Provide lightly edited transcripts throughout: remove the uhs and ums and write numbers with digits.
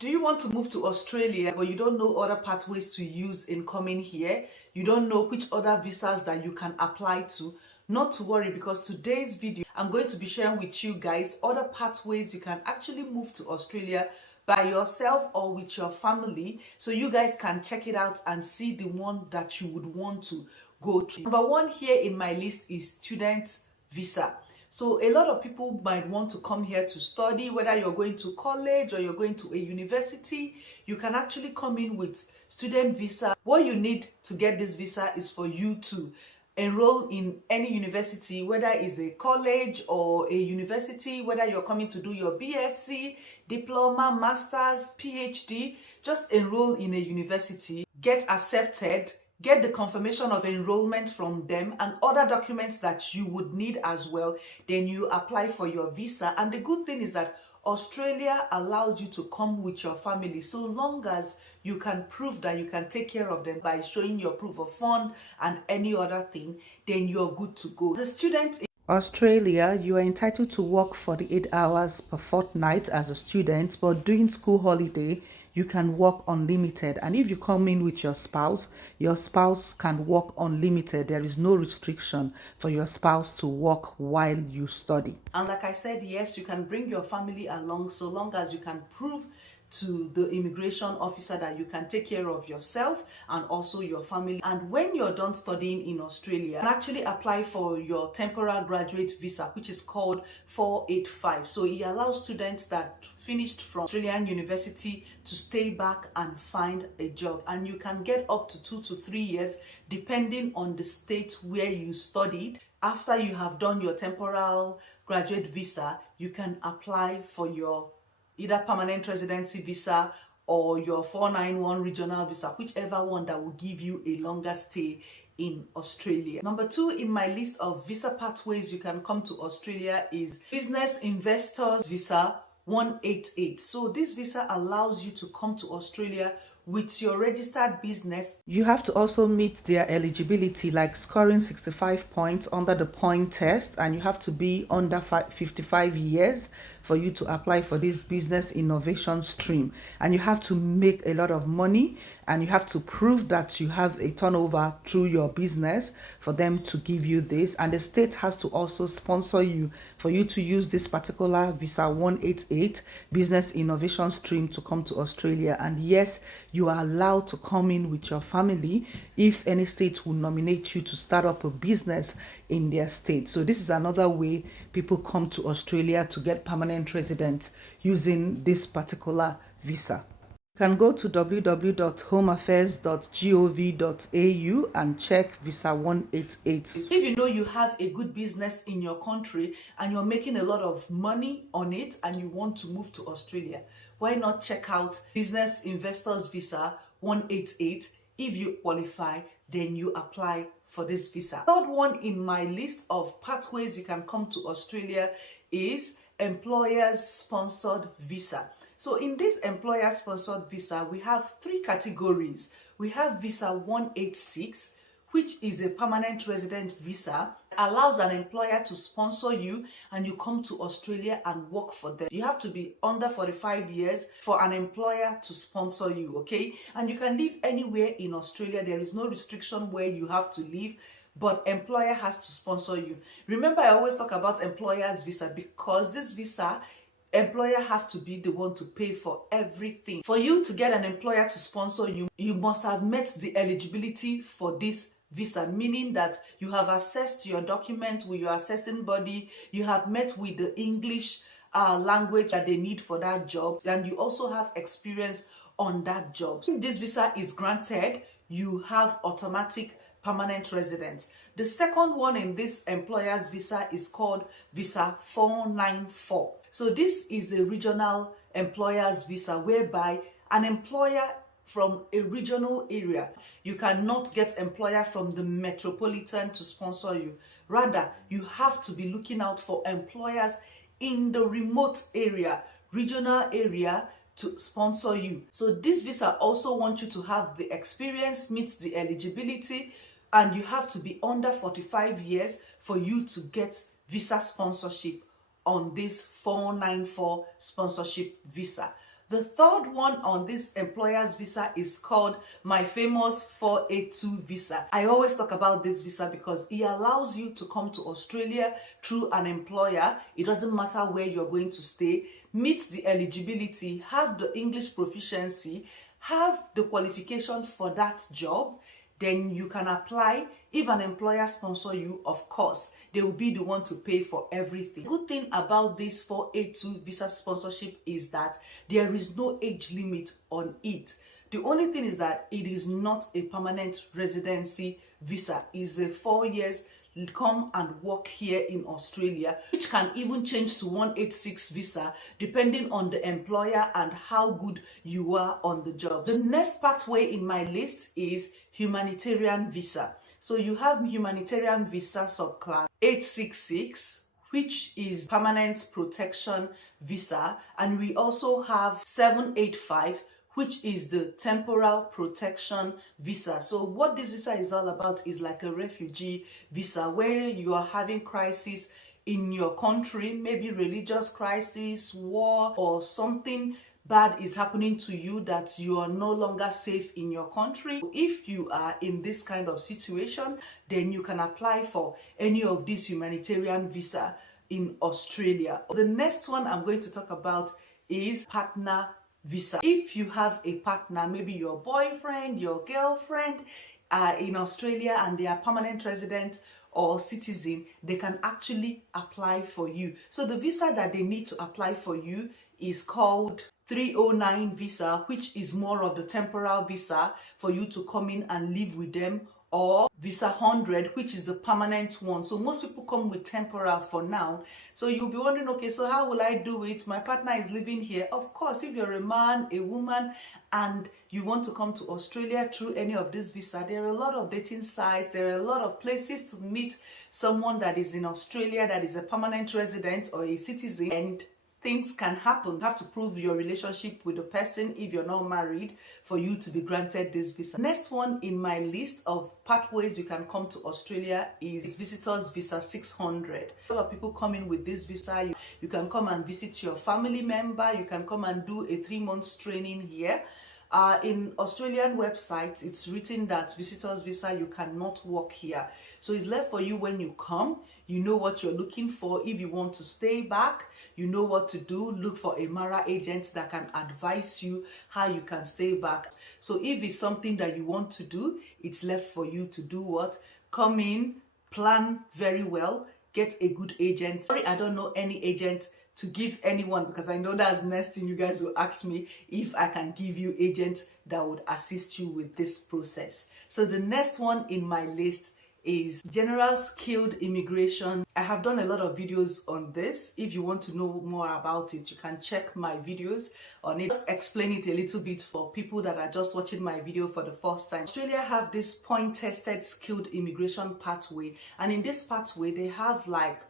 Do you want to move to Australia but you don't know other pathways to use in coming here? You don't know which other visas that you can apply to? Not to worry, because today's video I'm going to be sharing with you guys other pathways you can actually move to Australia by yourself or with your family, so you guys can check it out and see the one that you would want to go through. Number one here in my list is student visa. So a lot of people might want to come here to study, whether you're going to college or you're going to a university. You can actually come in with student visa. What you need to get this visa is for you to enroll in any university, whether it's a college or a university, whether you're coming to do your BSc, diploma, master's, PhD. Just enroll in a university, get accepted, get the confirmation of enrollment from them and other documents that you would need as well. Then you apply for your visa. And the good thing is that Australia allows you to come with your family, so long as you can prove that you can take care of them by showing your proof of fund and any other thing, then you're good to go. As a student in Australia, you are entitled to work 48 hours per fortnight as a student, but during school holiday, you can work unlimited. And if you come in with your spouse can work unlimited. There is no restriction for your spouse to work while you study. And like I said, yes, you can bring your family along, so long as you can prove to the immigration officer that you can take care of yourself and also your family. And when you're done studying in Australia, you can actually apply for your temporary graduate visa, which is called 485. So it allows students that finished from Australian university to stay back and find a job, and you can get up to 2 to 3 years depending on the state where you studied. After you have done your temporal graduate visa, you can apply for your either permanent residency visa or your 491 regional visa, whichever one that will give you a longer stay in Australia. Number two in my list of visa pathways you can come to Australia is business investors visa 188. So this visa allows you to come to Australia with your registered business. You have to also meet their eligibility, like scoring 65 points under the point test, and you have to be under 55 years for you to apply for this business innovation stream. And you have to make a lot of money, and you have to prove that you have a turnover through your business for them to give you this. And the state has to also sponsor you for you to use this particular visa 188 business innovation stream to come to Australia. And yes, you are allowed to come in with your family if any state will nominate you to start up a business in their state. So this is another way people come to Australia to get permanent residence using this particular visa. You can go to www.homeaffairs.gov.au and check visa 188. If you know you have a good business in your country and you're making a lot of money on it and you want to move to Australia, why not check out business investors visa 188? If you qualify, then you apply for this visa. Third one in my list of pathways you can come to Australia is employers sponsored visa. So in this employer sponsored visa, we have three categories. We have visa 186, which is a permanent resident visa. It allows an employer to sponsor you and you come to Australia and work for them. You have to be under 45 years for an employer to sponsor you, okay? And you can live anywhere in Australia. There is no restriction where you have to live, but employer has to sponsor you. Remember, I always talk about employer's visa because this visa, employer have to be the one to pay for everything. For you to get an employer to sponsor you, you must have met the eligibility for this visa, meaning that you have accessed your document with your assessing body, you have met with the English language that they need for that job, and you also have experience on that job. If this visa is granted, you have automatic permanent residence. The second one in this employer's visa is called visa 494. So this is a regional employer's visa whereby an employer from a regional area, you cannot get employer from the metropolitan to sponsor you. Rather, you have to be looking out for employers in the remote area, regional area, to sponsor you. So this visa also wants you to have the experience, meets the eligibility, and you have to be under 45 years for you to get visa sponsorship on this 494 sponsorship visa. The third one on this employer's visa is called my famous 482 visa. I always talk about this visa because it allows you to come to Australia through an employer. It doesn't matter where you're going to stay, meet the eligibility, have the English proficiency, have the qualification for that job, then you can apply. If an employer sponsor you, of course, they will be the one to pay for everything. The good thing about this 482 visa sponsorship is that there is no age limit on it. The only thing is that it is not a permanent residency visa. It's a 4 years come and work here in Australia, which can even change to 186 visa depending on the employer and how good you are on the job. The next pathway in my list is humanitarian visa. So you have humanitarian visa subclass 866, which is permanent protection visa, and we also have 785, which is the temporal protection visa. So what this visa is all about is like a refugee visa where you are having crisis in your country, maybe religious crisis, war, or something bad is happening to you that you are no longer safe in your country. If you are in this kind of situation, then you can apply for any of these humanitarian visa in Australia. The next one I'm going to talk about is partner visa. If you have a partner, maybe your boyfriend, your girlfriend are in Australia and they are permanent resident or citizen, they can actually apply for you. So the visa that they need to apply for you is called 309 visa, which is more of the temporal visa for you to come in and live with them, or visa 100, which is the permanent one. So most people come with temporal for now. So you'll be wondering, okay, so how will I do it? My partner is living here. Of course, if you're a man, a woman, and you want to come to Australia through any of this visa, there are a lot of dating sites, there are a lot of places to meet someone that is in Australia that is a permanent resident or a citizen, and things can happen. You have to prove your relationship with the person if you're not married for you to be granted this visa. Next one in my list of pathways you can come to Australia is visitors visa 600. A lot of people come in with this visa. You can come and visit your family member. You can come and do a 3 months training here. In Australian websites, it's written that visitors visa, you cannot work here. So it's left for you when you come. You know what you're looking for. If you want to stay back, you know what to do. Look for a Mara agent that can advise you how you can stay back. So if it's something that you want to do, it's left for you to do what? Come in, plan very well, get a good agent. Sorry, I don't know any agent to give anyone, because I know that's the next thing you guys will ask me, if I can give you agents that would assist you with this process. So the next one in my list is general skilled immigration. I have done a lot of videos on this. If you want to know more about it, you can check my videos on it. Just explain it a little bit for people that are just watching my video for the first time. Australia have this point-tested skilled immigration pathway, and in this pathway they have like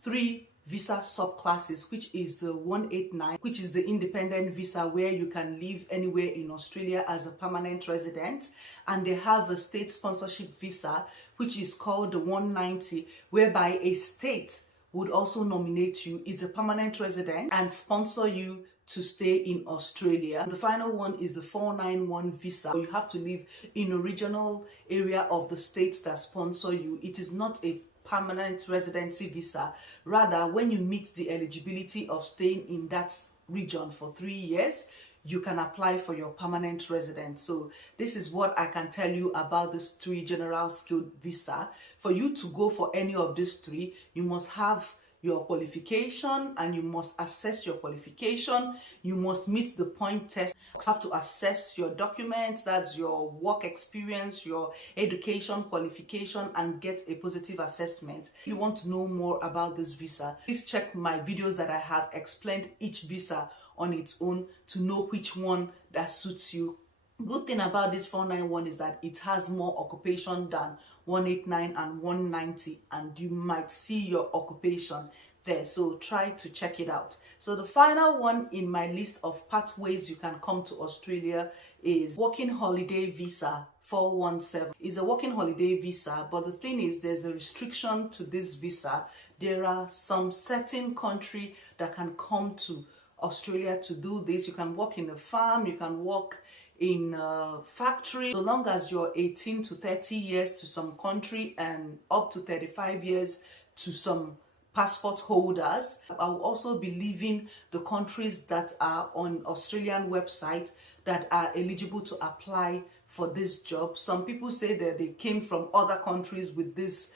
3 visa subclasses, which is the 189, which is the independent visa where you can live anywhere in Australia as a permanent resident, and they have a state sponsorship visa, which is called the 190, whereby a state would also nominate you. It's a permanent resident and sponsor you to stay in Australia. And the final one is the 491 visa. You have to live in a regional area of the states that sponsor you. It is not a permanent residency visa. Rather, when you meet the eligibility of staying in that region for 3 years, you can apply for your permanent residence. So this is what I can tell you about this 3 general skilled visa. For you to go for any of these 3, you must have your qualification, and you must assess your qualification. You must meet the point test. You have to assess your documents, that's your work experience, your education qualification, and get a positive assessment. If you want to know more about this visa, please check my videos that I have explained each visa on its own to know which one that suits you. Good thing about this 491 is that it has more occupation than 189 and 190, and you might see your occupation there, so try to check it out. So the final one in my list of pathways you can come to Australia is working holiday visa 417. It's a working holiday visa, but the thing is there's a restriction to this visa. There are some certain country that can come to Australia to do this. You can work in a farm, you can work in a factory, so long as you're 18 to 30 years to some country and up to 35 years to some passport holders. I will also be leaving the countries that are on Australian website that are eligible to apply for this job. Some people say that they came from other countries with this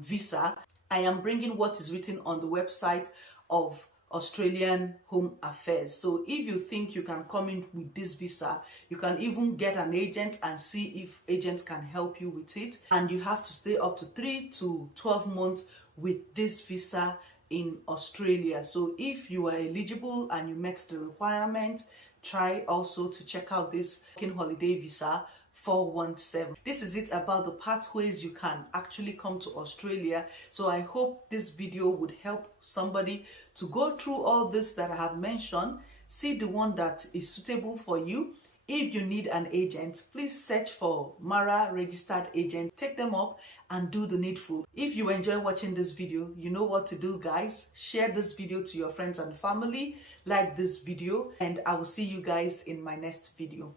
visa. I am bringing what is written on the website of Australian Home Affairs. So if you think you can come in with this visa, you can even get an agent and see if agents can help you with it. And you have to stay up to 3 to 12 months with this visa in Australia. So if you are eligible and you met the requirement, try also to check out this working holiday visa 417. This is it about the pathways you can actually come to Australia. So I hope this video would help somebody to go through all this that I have mentioned, see the one that is suitable for you. If you need an agent, please search for Mara registered agent, take them up and do the needful. If you enjoy watching this video, you know what to do, guys. Share this video to your friends and family, like this video, and I will see you guys in my next video.